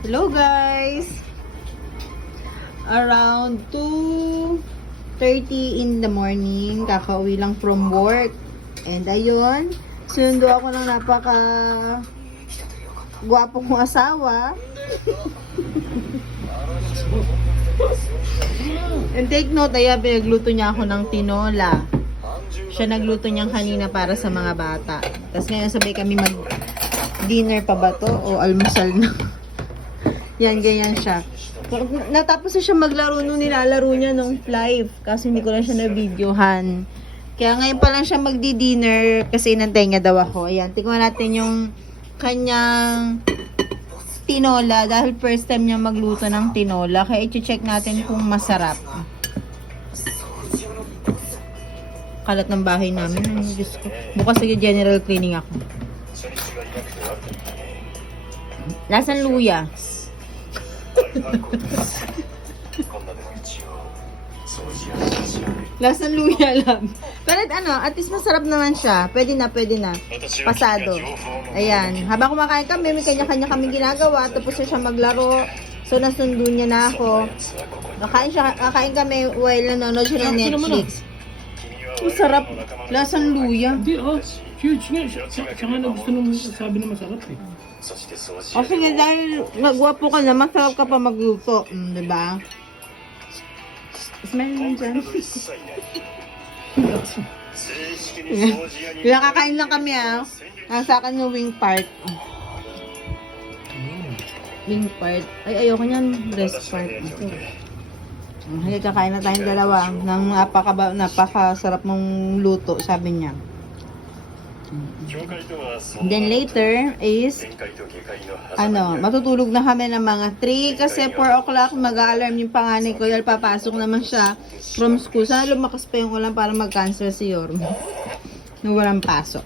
Hello guys! Around 2.30 in the morning, kakauwi lang from work. And ayun, sinundo ako ng napaka gwapo kong asawa. And take note, ayan, pinagluto niya ako ng tinola. Siya nagluto niyang kanina para sa mga bata. Tapos ngayon sabay kami mag dinner pa ba to o almusal na. Yan, ganyan siya. Natapos na siya maglaro nung nilalaro niya nung live. Kasi hindi ko lang siya na-videohan. Kaya ngayon pa lang siya magdi-dinner kasi inantay niya daw ako. Ayan, tingnan natin yung kanyang tinola dahil first time niya magluto ng tinola. Kaya i-check natin kung masarap. Kalat ng bahay namin. Ay, Diyos ko. Bukas sa general cleaning ako. Lasang luya. Lasang luya lang. Pero ano, at least masarap naman siya. Pwede na, pwede na. Pasado. Ayan. Habang kumakain kami, may kanya-kanya kami ginagawa. Tapos na siya maglaro. So, nasundo niya na ako. Kakain, siya, kakain kami while nanonood siya ng Netflix. Masarap. Lasang luya. Hindi, oh. Huge nga. Siya nga na gusto nung sabi na masarap eh. O sige, dahil nagwapo ka na, masarap ka pa magluto. Mm, di ba? Smell mo dyan. Kaya kakain lang kami ah. Nasa akin yung wing part. Wing part. Ay, ayoko niyan. Breast part. Ito. Hindi kakain na tayong dalawa ng napaka napakasarap mong luto, sabi niya. Then later is ano, matutulog na kami ng mga 3 kasi 4 o'clock mag-alarm yung panganay ko dahil papasok naman siya from school. Sana lumakas pa yung ulan para mag-cancel si Yorm. Nung walang pasok.